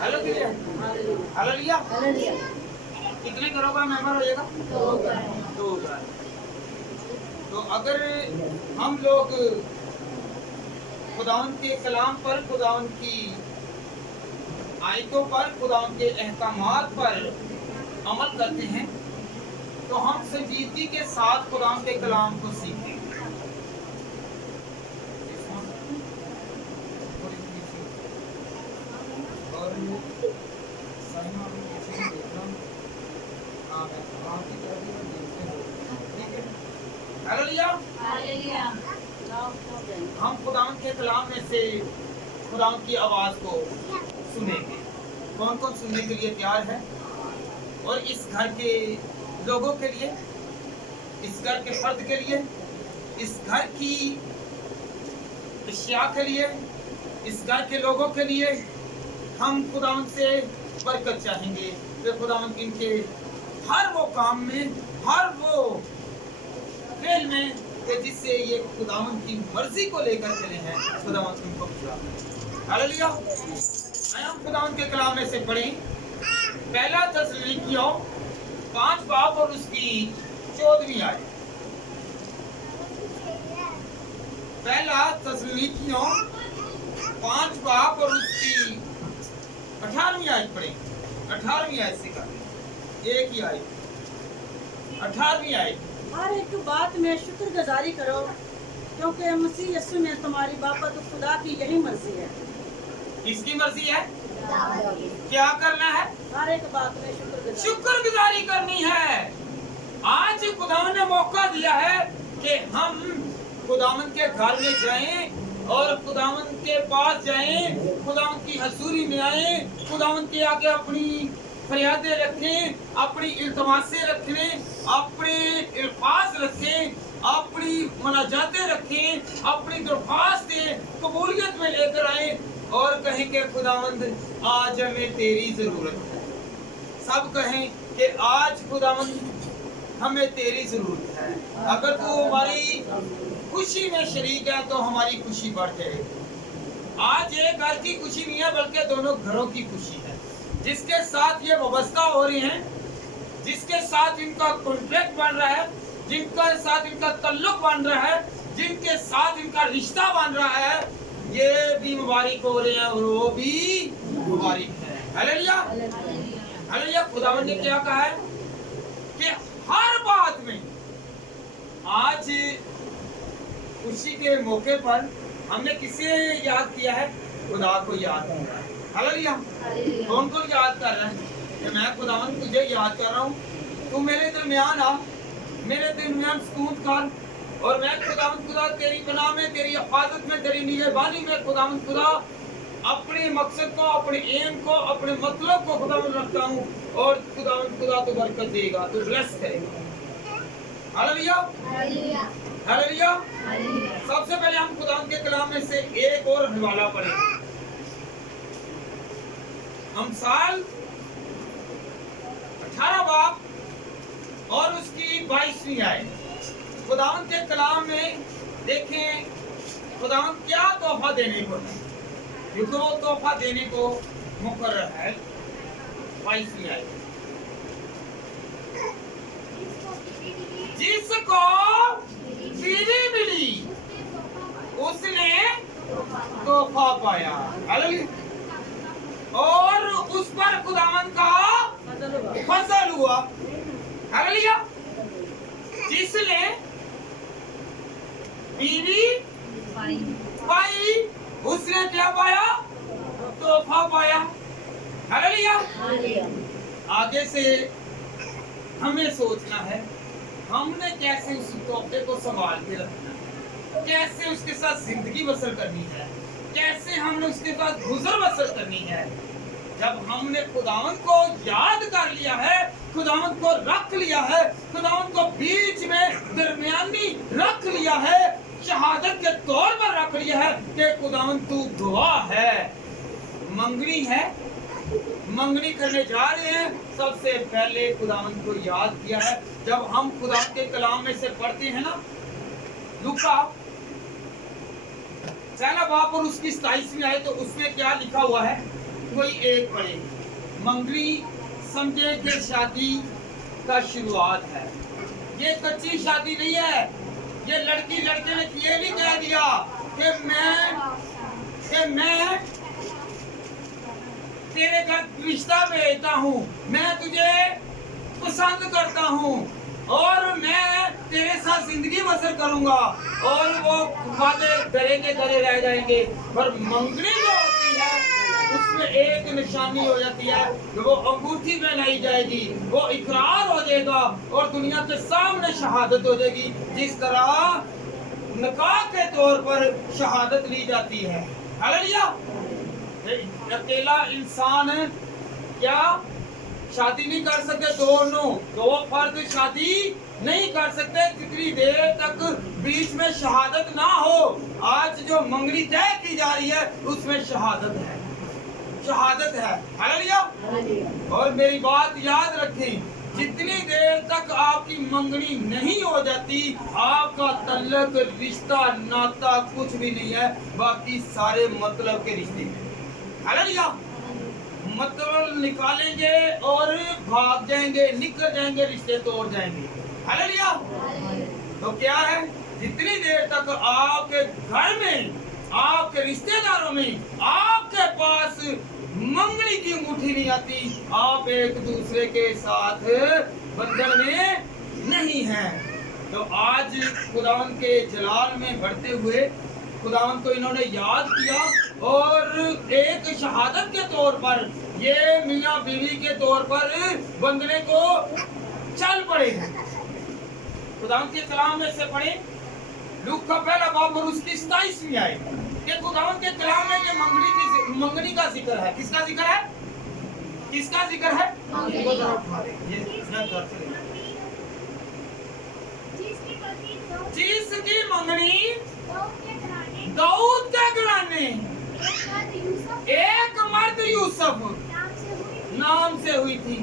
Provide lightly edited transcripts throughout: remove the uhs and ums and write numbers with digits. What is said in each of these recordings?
Hallelujah. कितने घरों का मेंबर हो जाएगा? 2 घर। तो अगर हम लोग खुदावंद के कलाम पर, खुदावंद की आयतों पर, खुदावंद के अहकामात पर अमल करते हैं तो हम संजीदगी के साथ खुदावंद के कलाम को सीखेंगे। और हालेलुया। हम खुदावंद के कलाम में से खुदावंद की आवाज को सुनेंगे। कौन कौन सुनने के लिए तैयार है? और इस घर के लोगों के लिए, इस घर के फर्द के लिए, इस घर की अशिया के लिए, इस घर के लोगों के लिए हम खुदावंद से बरकत चाहेंगे। तो खुदावंद इनके हर वो काम में, हर वो फेल में कि जिससे ये खुदावंद की मर्जी को लेकर चले हैं, खुदावंद उनको पूरा। हालेलुया। आइए हम खुदावंद के कलाम में से पढ़ें। पहला थिस्सलुनीकियों 5 बाब और उसकी 14वीं आयत। पहला थिस्सलुनीकियों 5 बाब और उसकी 18वीं आयत पढ़ें। 18वीं आयत से कर एक ही आयत, 18वीं आयत। हर एक बात में शुक्रगुजारी करो, क्योंकि मसीह यीशु में तुम्हारी बाबत खुदा की यही मर्जी है। किसकी मर्जी है? क्या करना है? हर एक बात में शुक्रगुजारी करनी है। आज खुदावंद ने मौका दिया है कि हम खुदावंद के घर में जाएं और खुदावंद के पास जाएं, खुदावंद की हजूरी में आएं, खुदावंद के आगे अपनी फरियादें रखें, अपनी इल्तमासें रखें, अपने अल्फाज रखें, अपनी मुनाजातें रखें, अपनी दरख्वास्तें कबूलियत में लेकर आए और कहें कि खुदावंद आज हमें तेरी जरूरत है। सब कहें कि आज खुदावंद हमें तेरी जरूरत है। अगर तू हमारी खुशी में शरीक है तो हमारी खुशी बढ़ जाएगी। आज एक घर की खुशी नहीं है बल्कि दोनों घरों की खुशी है। जिसके साथ ये व्यवस्था हो रही है, जिसके साथ इनका कॉन्ट्रैक्ट बन रहा है, जिनके साथ इनका तल्लुक बन रहा है, जिनके साथ इनका रिश्ता बन रहा है, ये भी मुबारक हो रहे हैं और वो भी मुबारक है। हालेलुया। हालेलुया। खुदावंद ने क्या कहा है कि हर बात में, आज खुशी के मौके पर हमने किसे याद किया है? खुदा को याद किया है। हालेलुया। कौन कौन याद कर रहा है कि मैं खुदावंद तुझे याद कर रहा हूँ, तू मेरे दरमियान आ, मेरे दरमियान सुकून कर, और मैं खुदावंद खुदा तेरी पनाह में, तेरी हिफाजत में, तेरी निगहबानी में खुदावंद खुदा अपने मकसद को, अपने एम को, अपने मतलब को खुदावंद रखता हूँ और खुदावंद खुदा तो बरकत देगा, तो ब्लेस करेगा। हालेलुया। हालेलुया। सबसे पहले हम खुदावंद के कलाम में से एक और हवाला पढ़ें। अमसाल 18 बाब और उसकी 22वीं आयत। खुदावंद के कलाम में देखें खुदावंद क्या तोहफा देने को है। जो तोहफा देने को मुकर्रर है। 22वीं आयत। जिसको बीवी मिली उसने तोहफा पाया। हालेलुया। और उस पर खुदावंद का फजल हुआ। हालेलुया। जिसने बीवी पाई उसने क्या पाया? तोहफा पाया। हालेलुया। आगे से हमें सोचना है हमने कैसे उस तोहफे को संभाल के रखना है, कैसे उसके साथ जिंदगी बसर करनी है, कैसे हमने उसके साथ गुजर बसर करनी है। जब हमने खुदावंद को याद कर लिया है, खुदावंद को रख लिया है, खुदावंद को बीच में दरमियानी रख लिया है, शहादत के तौर पर रख लिया है कि खुदावंद तू गवाह है, मंगनी है, मंगनी करने जा रहे हैं, सबसे पहले खुदावंद को याद किया है। जब हम खुदा के कलाम में से पढ़ते हैं ना, लूका पहला बाब और उसकी 27वीं आयत, तो उसमें क्या लिखा हुआ है? कोई एक पढ़े। मंगनी समझे कि शादी का शुरुआत है, ये कच्ची शादी नहीं है। ये लड़की लड़के ने ये नहीं कह दिया कि मैं तेरे घर रिश्ता भेजता हूँ, मैं तुझे पसंद करता हूँ और मैं तेरे साथ जिंदगी बसर करूंगा, और वो वादे गले के गले रह जाएंगे। पर मंगनी जो होती है उसमें एक निशानी हो जाती है कि वो अंगूठी पहनाई जाएगी, वो इकरार हो जाएगा और दुनिया के सामने शहादत हो जाएगी, जिस तरह निकाह के तौर पर शहादत ली जाती है। हालेलुया। अकेला इंसान क्या शादी नहीं कर सकते? दोनों दो फर्द शादी नहीं कर सकते जितनी देर तक बीच में शहादत ना हो। आज जो मंगनी तय की जा रही है उसमें शहादत है, शहादत है। हालेलुया। और मेरी बात याद रखें, जितनी देर तक आपकी मंगनी नहीं हो जाती आपका तल्लक रिश्ता नाता कुछ भी नहीं है, बाकी सारे मतलब के रिश्ते हैं। हालेलुया। मतलब निकालेंगे और भाग जाएंगे, निकल जाएंगे, रिश्ते तोड़ जाएंगे। हालेलुया। तो क्या है, जितनी देर तक आपके घर में, आपके रिश्तेदारों में आपके पास मंगनी की अंगूठी नहीं आती, आप एक दूसरे के साथ बंधन में नहीं हैं। तो आज खुदावन के जलाल में बढ़ते हुए खुदावन को इन्होंने याद किया और एक शहादत के तौर पर, ये मियाँ बीवी के तौर पर बंधने को चल पड़े हैं। खुदावन के कलाम में से पढ़े लूका का पहला बाब और उसकी 27वीं आयत कि खुदावन के कलाम में जो मंगनी का जिक्र है, किसका जिक्र है? किसका जिक्र है? जिसकी मंगनी दाऊद के घराने एक मर्द यूसुफ नाम से हुई थी,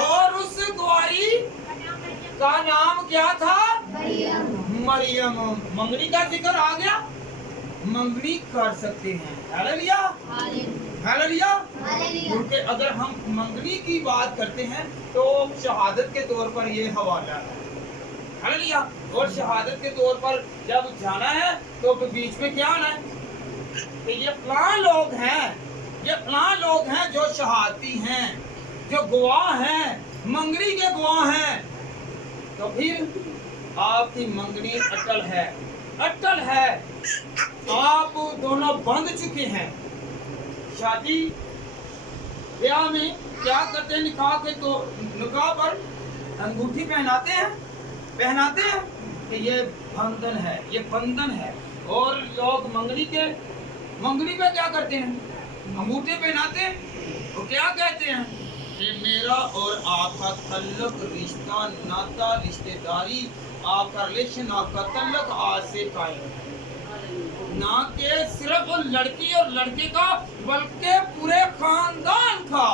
और उस कुंवारी का नाम क्या था? मरियम। मंगनी का जिक्र आ गया, मंगनी कर सकते हैं। हालेलुया। हालेलुया। क्योंकि अगर हम मंगनी की बात करते हैं तो शहादत के तौर पर ये हवाला है। हालेलुया। और शहादत के तौर पर जब जाना है तो बीच में क्या आना है कि ये फलां लोग हैं, ये फलां लोग हैं जो शहादती हैं, जो गवाह हैं, मंगनी के गवाह हैं। तो फिर आपकी मंगनी अटल है, अटल है। आप दोनों बंध चुके हैं। शादी ब्याह में क्या करते हैं? निकाह के तो निकाह पर अंगूठी पहनाते हैं कि ये बंधन है, ये बंधन है। और लोग मंगनी पे क्या करते हैं? अंगूठे पहनाते हैं। तो क्या कहते हैं कि मेरा और आपका तल्लक, रिश्ता नाता, रिश्तेदारी, आपका रिलेशन, आपका तल्लक आज से कायम है। ना कि सिर्फ लड़की और लड़के का, बल्कि पूरे खानदान का,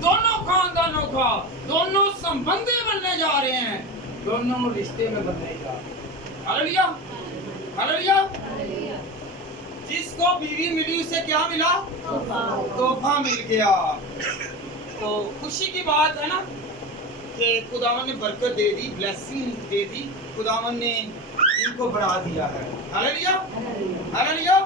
दोनों खानदानों का, दोनों संबंधी बनने जा रहे हैं, दोनों रिश्ते में बनने जा रहे हैं। हालेलुया। हालेलुया। जिसको बीवी मिली उसे क्या मिला? तोहफा मिल गया। तो खुशी की बात है ना कि खुदावन ने बरकत दे दी, ब्लेसिंग दे दी, खुदावन ने इनको बढ़ा दिया है। हालेलुया। हालेलुया।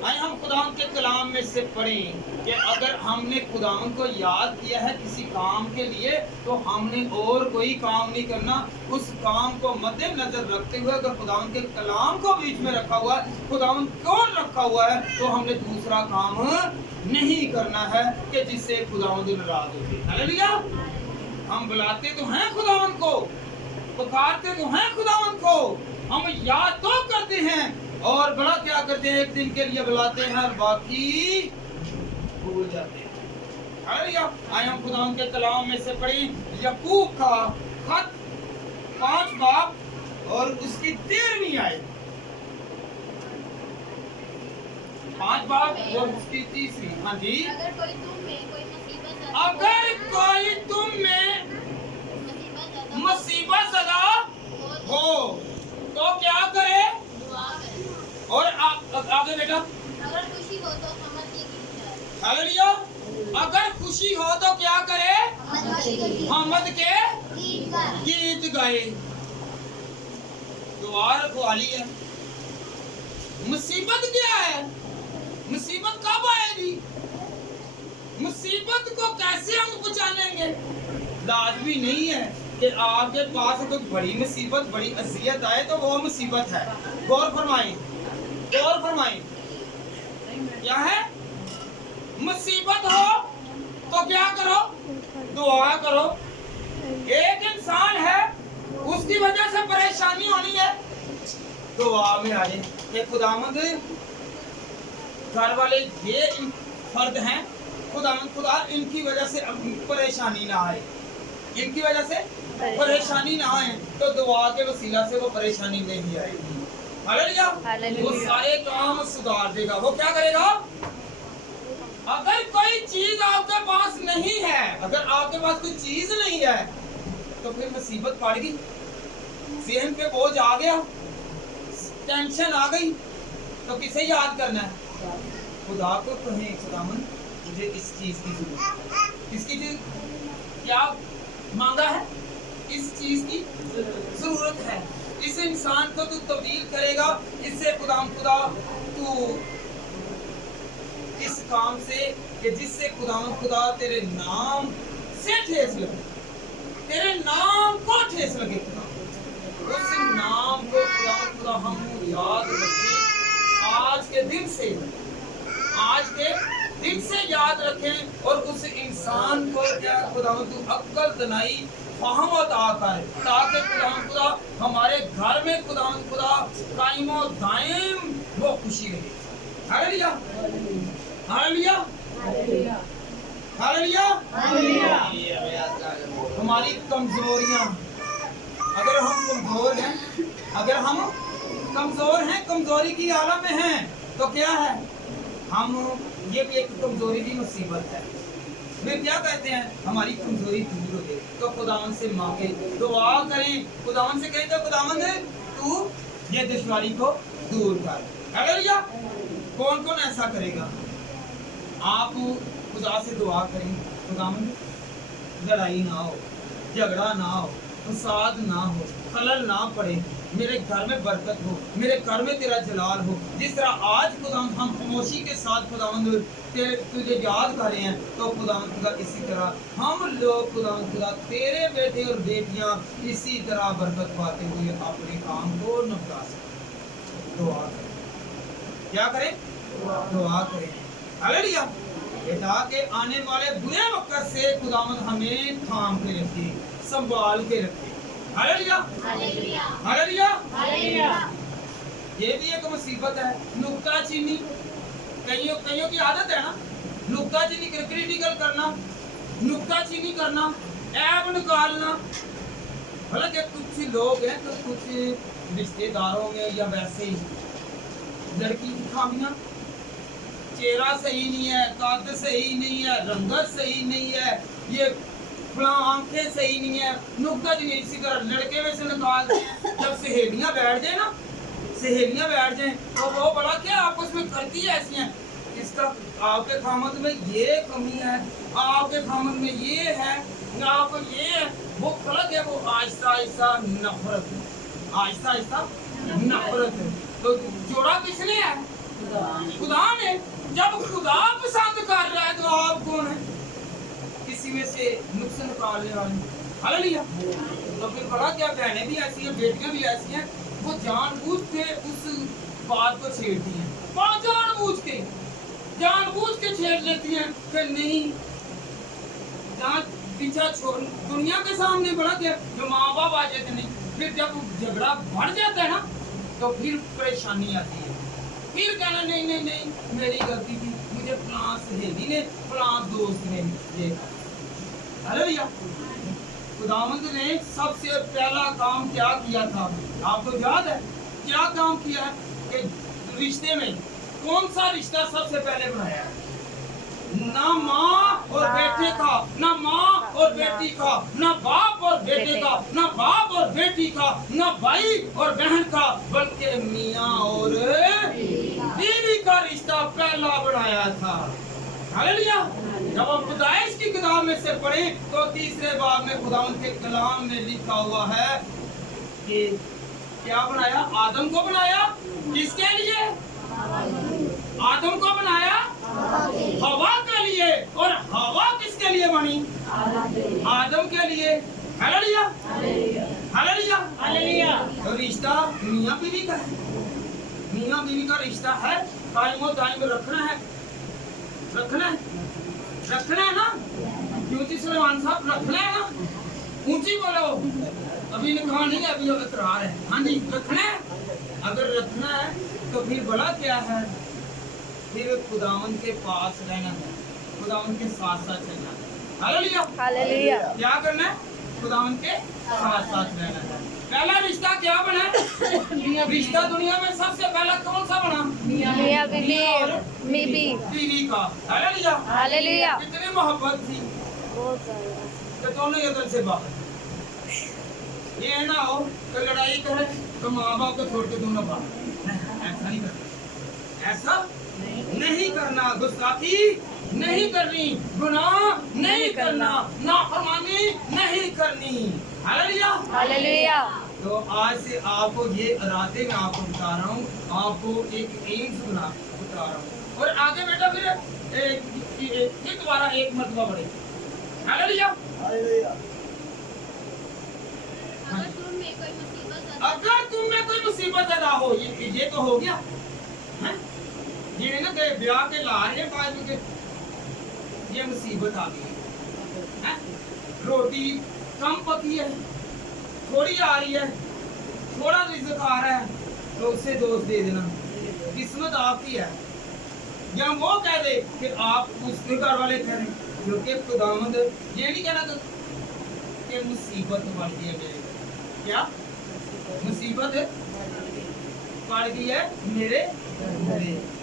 आइए हम खुदावन के कलाम में से पढ़ें कि अगर हमने खुदावन को याद किया है किसी काम के लिए तो हमने और कोई काम नहीं करना। उस काम को मद्देनजर रखते हुए अगर खुदावन के कलाम को बीच में रखा हुआ है, खुदावन को रखा हुआ है, तो हमने दूसरा काम नहीं करना है कि जिससे खुदावन नाराज होते। हालेलुया। हम बुलाते तो हैं खुदावन को, पुकारते तो हैं खुदावन को, हम याद तो करते हैं और बड़ा क्या करते हैं, एक दिन के लिए बुलाते हैं और बाकी भूल जाते हैं। हालेलुया। आए हम खुदावन के कलाम में से पढ़ी याकूब का खत 5 बाब और उसकी 13वीं आयत। 5 बाब और उसकी 30वीं। हाँ जी। अगर कोई तुम में मुसीबत ज़दा हो तो क्या करे? दुआ करे। और आगे बेटा, अगर खुशी हो तो समझिए कि हालेलुया। अगर खुशी हो तो क्या करे? मोहम्मद के गीत गाए। दुआ रखवाली है। मुसीबत क्या है? मुसीबत कब आएगी? मुसीबत को कैसे हम पहचानेंगे? लाजमी नहीं है कि आपके पास कोई बड़ी मुसीबत, बड़ी अजियत आए तो वो मुसीबत है। गौर फरमाएं, गौर फरमाएं। क्या है? मुसीबत हो तो क्या करो? दुआ करो। एक इंसान है, उसकी वजह से परेशानी होनी है, दुआ में आए कि खुदावंद घर वाले ये फर्द हैं, खुदा इनकी वजह से परेशानी ना आए, इनकी वजह से परेशानी ना आए, तो दुआ के वसीला से वो परेशानी नहीं आएगी। हालेलुया। वो सारे काम सुधार देगा। वो क्या करेगा? अगर कोई चीज आपके पास नहीं है, अगर आपके पास कोई चीज नहीं है, तो फिर मुसीबत पड़ गई, ज़हन पे बोझ आ गया, टेंशन आ गई, तो किसे याद करना है? खुदा को कहें, खुदावन मुझे इस चीज की जरूरत है। किसकी चीज? क्या मांगा है? इस चीज की जरूरत है। इस इंसान को तू तब्दील करेगा, इससे खुदा तू इस काम से कि जिससे खुदा तेरे नाम से ठेस लगे, तेरे नाम को ठेस लगे। खुदा उस नाम को खुदा हम याद रखें, आज के दिन से याद रखें, और उस इंसान को क्या खुदा तू अक्ल दनाई फहम अता कर, ताकि खुदा हमारे घर में खुदा कायम और दायम वो खुशी रहे। Hallelujah, hallelujah, hallelujah. हमारी कमजोरियां, अगर हम कमजोर हैं, कमजोरी की आलम में हैं, तो क्या है? हम ये भी एक कमजोरी की मुसीबत है। फिर क्या कहते हैं? हमारी कमजोरी दूर हो गई, तो खुदावन से मांगे, दुआ करें, खुदावन से कहें तो खुदावन तू ये दुश्वारी को दूर कर। हालेलुया। कौन कौन ऐसा करेगा? आप खुदा से दुआ करें, खुदावन लड़ाई ना हो, झगड़ा ना हो, फसाद ना हो, खलल ना पड़े, मेरे घर में बरकत हो, मेरे घर में तेरा जलाल हो। जिस तरह आज खुदा हम खामोशी के साथ खुदावंद तुझे याद कर रहे हैं, तो खुदा इसी तरह हम लोग खुदा तेरे बेटे और बेटियां इसी तरह बरकत पाते हुए अपने काम को निपटा सकें। दुआ करें। क्या करें? दुआ करें। हालेलुया। बेटा के आने वाले बुरे वक्त से खुदावंद हमें थाम के रखे, संभाल के रखे। Hallelujah, hallelujah, hallelujah, hallelujah. ये भी एक मुसीबत है, नुक्ताचीनी। कईयों की आदत है ना, नुक्ताचीनी क्रिटिकल करना, नुक्ताचीनी करना, ऐब निकालना। हालांकि कुछ लोग हैं, तो कुछ रिश्तेदारों में या वैसे ही लड़की की खामियां, चेहरा सही नहीं है, कद सही नहीं है, रंगत सही नहीं है, ये आंखें सही नहीं है, नुक्ता जी इसी तरह लड़के में से निकालते हैं। जब सहेलियां बैठ जाए तो वो बड़ा क्या आपस में करती है ऐसी हैं, इसका आपके खामद में ये कमी है, आपके खामद में ये है, आप ये है, वो गलत है। वो आहिस्ता आहिस्ता नफरत है। तो जोड़ा किसने है? खुदा ने। जब खुदा पसंद कर रहा है तो आप कौन है? किसी में से नुक्स निकालने वाले। हालेलुया। तो फिर बड़ा क्या, बहनें भी ऐसी हैं, बेटियां भी ऐसी हैं, वो जानबूझ के उस बात को छेड़ती हैं, जानबूझ के छेड़ लेती हैं कि नहीं, जहाँ पीछा छोड़ दुनिया के सामने बड़ा क्या, जो माँ बाप आ जाते नहीं, फिर जब झगड़ा बढ़ जाता है ना, तो फिर परेशानी आती है, फिर कहना नहीं मेरी गलती थी, मुझे फलां सहेली ने, फलां दोस्त ने ये। हालेलुया। खुदावंद ने सबसे पहला काम क्या किया था? आपको याद है क्या काम किया है? कि रिश्ते में कौन सा रिश्ता सबसे पहले बनाया? ना माँ और बेटे का, ना माँ और बेटी का, ना बाप और बेटे का, ना बाप और बेटी का, ना भाई और बहन का, बल्कि मियाँ और बीवी का रिश्ता पहला बनाया था। हालेलुया। जब आप पैदाइश की किताब में से पढ़े तो तीसरे बाब में खुदावंद के कलाम में लिखा हुआ है कि क्या बनाया? आदम को बनाया। किसके लिए? आदम को बनाया हवा के लिए। और हवा किसके लिए बनी? आदम के लिए। Hallelujah hallelujah hallelujah. तो रिश्ता मियां बीवी का है। मियां बीवी का रिश्ता है, कायम और दायम रखना है। रखना है, रखना है ना? क्यों जी सुलेमान साहब, रखना है ना? ऊंची बोलो। अभी ने कहा नहीं, अभी इकरार है। हाँ जी, रखना है। अगर रखना है तो फिर बड़ा क्या है? फिर खुदावन के पास रहना है, खुदावन के साथ साथ चलना है। Hallelujah hallelujah. क्या करना है? खुदावन के साथ साथ रहना है। पहला रिश्ता क्या बना? रिश्ता दुनिया में सबसे पहला कौन सा बना? मियां बीबी और बीबी। बीवी का। Hallelujah hallelujah. कितनी मोहब्बत थी बहुत ज्यादा। कि दोनों ये दिल से बाहर। ये ना हो तो लड़ाई करे तो माँ बाप को छोड़ के दोनों बाहर। ऐसा नहीं करना, ऐसा नहीं करना। गुस्ताखी नहीं करनी, गुनाह नहीं करना, नाफरमानी नहीं करनी। Hallelujah hallelujah. तो आज से आपको ये इरादे में आपको बता रहा हूँ, आपको एक एम्स बता रहा हूँ। और आगे बेटा फिर दोबारा एक मरतबा बढ़े। हालेलुया अगर तुम में कोई मुसीबत अदा हो, ये तो हो गया है? ये ना कि ब्याह के ला रहे हैं बाद में, ये मुसीबत आ गई है। रोटी कम पकी है, थोड़ी आ रही है, थोड़ा रिज़्क आ रहा है, तो उससे दोष दे देना। किस्मत आपकी है। या वो कह दे कि आप उसके घर वाले कह रहे, क्योंकि खुदावंद ये नहीं कहना कि मुसीबत बढ़ गई है मेरे। क्या मुसीबत पड़ गई है मेरे?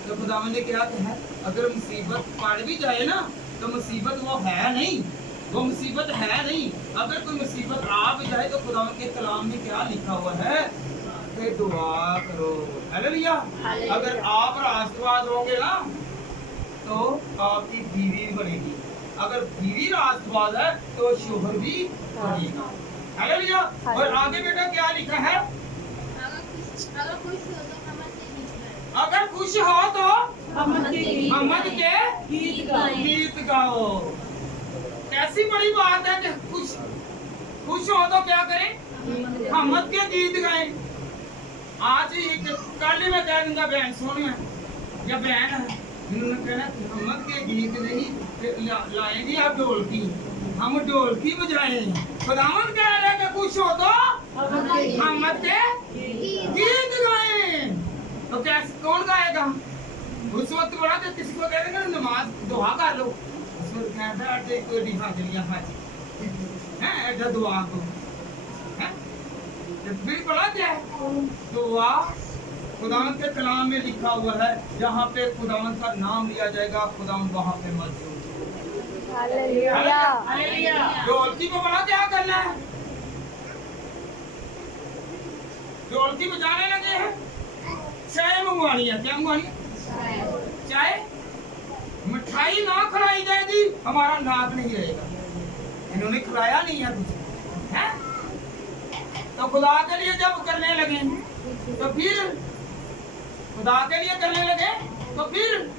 तो खुदावंद ने क्या कहा? अगर मुसीबत पड़ भी जाए ना तो मुसीबत वो है नहीं, वो मुसीबत है नहीं। अगर कोई मुसीबत आ भी जाए तो खुदावंद के कलाम में क्या लिखा हुआ है कि दुआ करो। हालेलुया। अगर आप रास्तबाज होंगे ना तो आपकी बीवी भी बनेगी। अगर बीवी रास्तबाज है तो शोहर भी बनेगा। हालेलुया। और आगे बेटा क्या लिखा है? अगर खुश हो तो मोहम्मद के गीत गाओ। कैसी बड़ी बात है कि खुश हो तो क्या करें? मोहम्मद के गीत गाएं। आज ही कल मैं कह दूंगा बहन सोनिया या बहन है, इन्होंने कहना मोहम्मद के गीत नहीं लाएंगे आप ढोलकी, हम ढोलकी बजाएं। खुदावंद कह रहे हैं कि खुश हो तो मोहम्मद के गीत गाएं। तो कैसे कौन गाएगा? उस वक्त बड़ा कि किसी को कह देगा नमाज दुआ कर लो, उस वक्त कहता है कोई दिखा दिया है ऐसा दुआ को है। फिर बड़ा क्या है? दुआ खुदावंद के कलाम में लिखा हुआ है, जहाँ पे खुदावंद का नाम लिया जाएगा खुदावंद वहाँ पे मौजूद। हालेलुया। ढोलकी को बड़ा क्या करना है? ढोलकी बजाने लगे हैं, चाय मंगवानी है। क्या मंगवानी है? चाय। मिठाई ना खिलाई जाएगी, हमारा नाक नहीं रहेगा। इन्होंने खिलाया नहीं है कुछ है? तो खुदा के लिए जब करने लगे तो फिर खुदा के लिए करने लगे तो फिर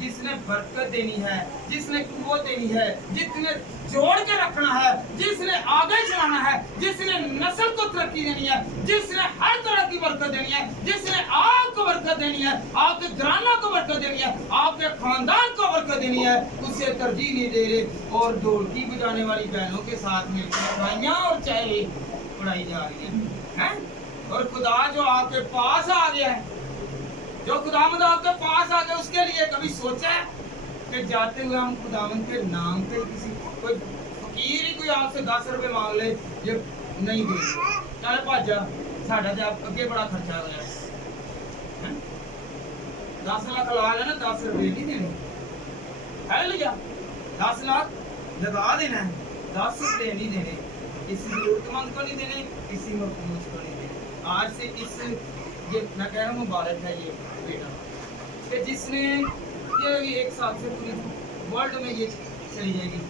जिसने बरकत देनी है, जिसने कुव्वत देनी है, जिसने जोड़ के रखना है, जिसने आगे चलाना है, जिसने नस्ल को तरक्की देनी है, जिसने हर तरह की बरकत देनी है, जिसने आपको बरकत देनी है, आपके घराना को बरकत देनी है, आपके खानदान को बरकत देनी है, उसे तरजीह नहीं दे रहे। और ढोलकी बजाने वाली बहनों के साथ मिलकर मिठाइयाँ और चाय पढ़ाई जा रही है। और खुदा जो आपके पास आ गया है, जो खुदावंद आपके पास आ गया, उसके लिए कभी सोचा है कि जाते हुए हम खुदावंद के नाम पे किसी कोई फकीर ही कोई आपसे 10 रुपए मांग ले, ये नहीं दे, चल भाजा साढ़ा तो अगे बड़ा खर्चा हो जाए। 10 लाख ला लेना, 10 रुपए नहीं देने है लिया, 10 लाख लगा देना है, 10 रुपए नहीं देने, किसी जरूरतमंद को नहीं देने, किसी मफलूज को नहीं देने। आज से इस ये मैं कह रहा हूँ मुबारक है ये बेटा कि जिसने ये भी एक साथ से पूरी वर्ल्ड में ये चली जाएगी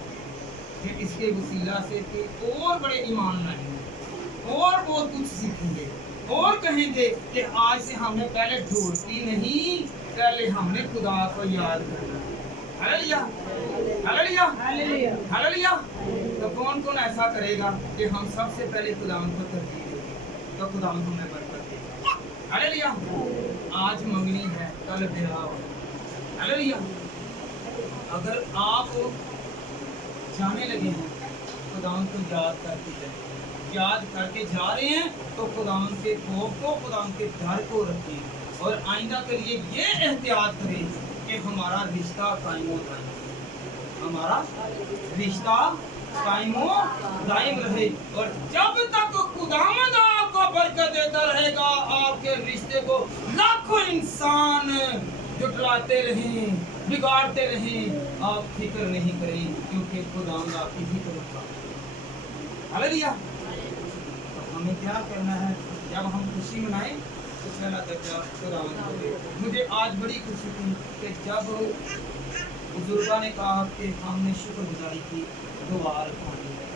कि इसके वसीला से कि और बड़े ईमान लाएंगे और बहुत कुछ सीखेंगे और कहेंगे कि आज से हमने पहले ढूंढती नहीं, पहले हमने खुदा को याद करना। Hallelujah, hallelujah, hallelujah. हालेलुया। तो कौन कौन ऐसा करेगा कि हम सबसे पहले खुदावंद को तरजीह देंगे, तो खुदावंद हमें बरकत देगा। हालेलुया। आज मंगनी है, कल ब्याह होगा। हालेलुया। अगर आप जाने लगे हैं खुदावंद को याद करते जाए, याद करके जा रहे हैं तो खुदावंद के खौफ को, खुदावंद के डर को रखें और आइंदा के लिए ये एहतियात करें कि हमारा रिश्ता कायम हो जाए, हमारा रिश्ता कायम हो दायम रहे। और जब तक खुदावंद आपको बरकत देता रहेगा, आपके रिश्ते को लाखों इंसान जुटलाते रहें, बिगाड़ते रहें, आप फिक्र नहीं करें, क्योंकि खुदावंद आपकी फिक्र रखता है। हालेलुया। हमें क्या करना है? जब हम खुशी मनाएं तो पहला दर्जा खुदावंद को दें। मुझे आज बड़ी खुशी थी कि जब बुजुर्गों ने कहा कि हमने शुक्रगुजारी की, दुआ रखवानी है।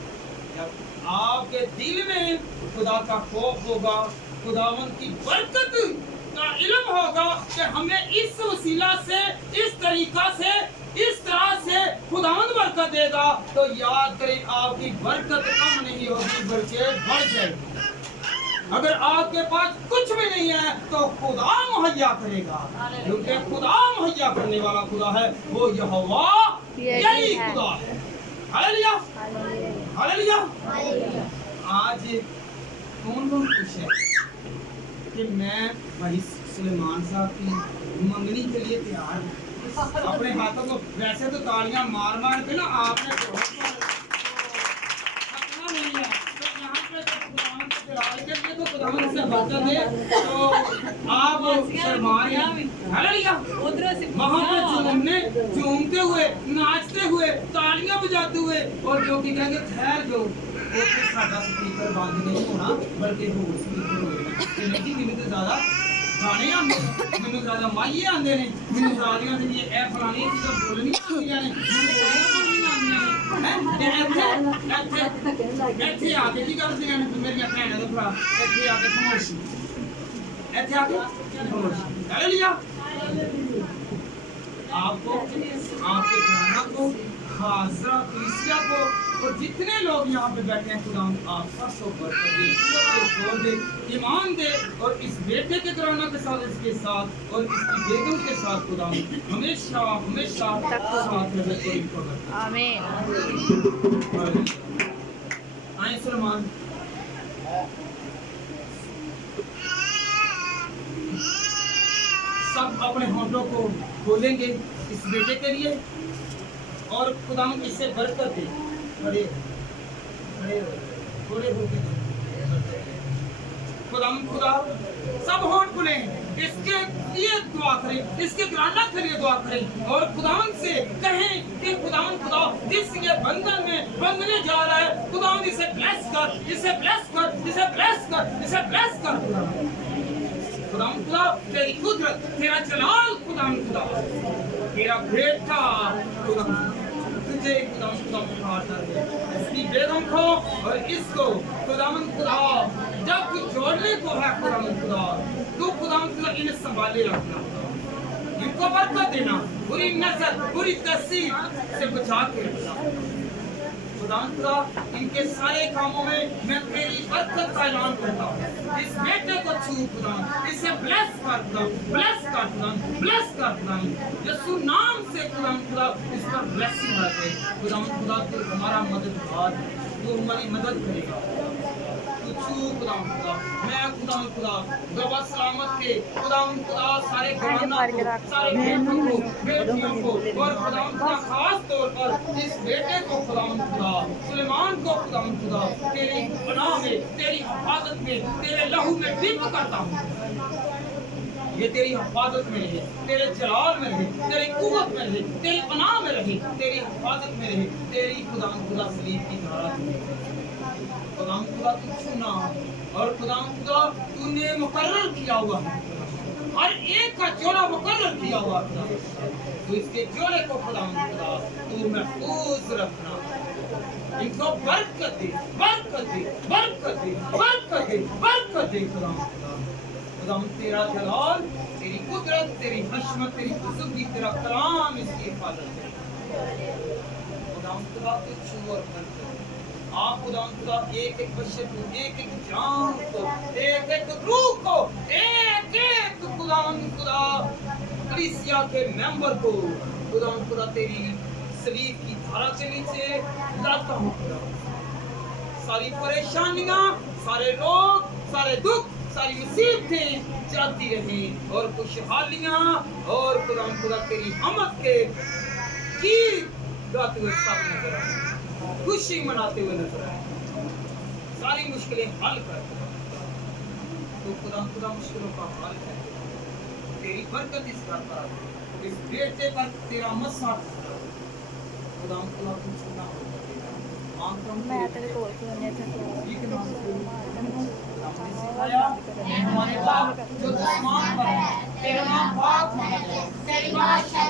जब आपके दिल में खुदा का खौफ होगा, खुदावंद की बरकत का इल्म होगा कि हमें इस वसीला से, इस तरीका से, इस तरह से खुदावंद बरकत देगा, तो याद करें आपकी बरकत कम नहीं होगी बल्कि बढ़ जाएगी। अगर आपके पास कुछ भी नहीं है तो खुदा मुहैया करेगा, क्योंकि खुदा मुहैया करने वाला खुदा है, वो यहोवा यही खुदा है। Hallelujah, hallelujah. आज कौन कौन खुश है कि मैं भाई सुलेमान साहब की मंगनी के लिए तैयार हूं? अपने हाथों को वैसे तो तालियां मार मार के ना आपने नहीं है, तो यहाँ पे तो खुदावंद के जलाल के लिए तो खुदावंद से बरकत दे, तो आप शर्मा रहे हैं। हालेलुया। वहाँ पे झूमते हुए, नाचते हुए, तालियां बजाते हुए, और जो कि कहेंगे ठहर जो साडा स्पीकर बंद नहीं होना बल्कि होर स्पीकर होएगा। लेकिन मैंने तो ज़्यादा गाने आंदे, मैंने ज़्यादा माइये आंदे ने, मैंने रादियां दी ये फलानी चीज़ां बोलनी आंदियां ने, ਇੱਥੇ ਆ ਕੇ ਕੀ ਕਰਦੀਆਂ ਨੇ ਮੇਰੀਆਂ ਭੈਣਾਂ ਦੇ ਭਰਾ, ਇੱਥੇ ਆ ਕੇ ਖਾਮੋਸ਼ੀ, ਇੱਥੇ ਆ ਕੇ ਖਾਮੋਸ਼ੀ। हालेलुया। आपको, आपके घराना को, हाजरा कलीसिया को, और जितने लोग यहाँ पे बैठे हैं, खुदा आप सबको बरकत दे, छोड़ दे, ईमान दे, और इस बेटे के घराना के साथ, इसके साथ और इसकी बेगम के साथ खुदा हमेशा हमेशा साथ रहे और इनको बरकत। आमीन। आए सलमान, सब अपने होठों को खोलेंगे इस बेटे के लिए और खुदा इससे बरकत दे। खड़े खड़े खड़े होके खुदा सब होठ खुले, इसके लिए दुआ करें, इसके घराना के लिए दुआ करें और खुदावन से कहें कि खुदावन खुदा जिस ये बंधन में बंधने जा रहा है, खुदावन इसे ब्लेस कर, इसे ब्लेस कर, इसे ब्लेस कर, इसे ब्लेस कर। खुदावन खुदा तेरी कुदरत, तेरा जलाल खुदावन खुदा, तेरा बेटा खुदावन तुझे खुदावन खुदा पुकारता है। इसकी बेगम को और इसको खुदावन खुदा जब तू जोड़ने को है खुदावन खुदा, तू खुदावन खुदा इन्हें संभाले रखना, इनको बरकत देना, बुरी नजर बुरी तस्वीर से बचा के रखना। खुदावन खुदा इनके सारे कामों में मैं तेरी बरकत का ऐलान करता हूँ। इस बेटे को छू खुदावन, इसे ब्लेस कर खुदावन, ब्लेस कर खुदावन, ब्लेस कर खुदावन, यीशु नाम से खुदावन खुदा इस पर ब्लेसिंग रखे। खुदावन खुदा तू हमारा मददगार, तू हमारी मदद करेगा। तू छू खुदावन खुदा, मैं खुदावन खुदा गवा सलामत के खुदावन खुदा सारे घराना को, सारे बेटों को, बेटियों को और खुदावन खुदा खास तौर पर इस बेटे को खुदावन खुदा सुलेमान को खुदावन खुदा तेरी पनाह में, तेरी हिफाजत में, तेरे लहू में डिप करता हूँ। ये तेरी हिफाजत में रहे, तेरे जलाल में रहे, तेरी कुव्वत में रहे, तेरी पनाह में रहे, तेरी हिफाजत में रहे, तेरी खुदावन खुदा सलीब की धारा में। खुदावन खुदा तू सुना और खुदावन खुदा तूने मुकर्रर किया हुआ है, हर एक का जोड़ा मुकर्रर किया हुआ है। तो इसके जोड़े को खुदावंद खुदा तू महफूज रखना, इनको बरकत दे, बरकत दे, बरकत दे, बरकत दे, बरकत दे खुदावंद खुदा। खुदावंद तेरा जलाल, तेरी कुदरत, तेरी हशमत, तेरी बुजुर्गी, तेरा कलाम इसकी हिफाजत करे। खुदावंद खुदा तू छू और बरकत आप खुदावंद खुदा एक एक बशर को, एक एक जान को, एक एक रूह को, एक एक खुदावंद खुदा कलीसिया के मेंबर को खुदावंद खुदा तेरी सलीब की धारा के नीचे लाता हूँ खुदा। सारी परेशानियां, सारे रोग, सारे दुख, सारी मुसीबतें जाती रहें और खुशहालियां और खुदावंद खुदा तेरी हमद के गीत गाते हुए सब नजर आए, खुशी मनाते हुए नजर आए, सारी मुश्किलें हल कर। तो खुदा मुश्किलों का हल है, तेरी बरकत इस घर पर आती, इस बेटे पर तेरा मसा खुदा कुछ ना हो मैं तेरे को बोलने था हमारे बाप जो आसमान पर है, तेरा नाम पाक माना जाए, तेरी बादशाह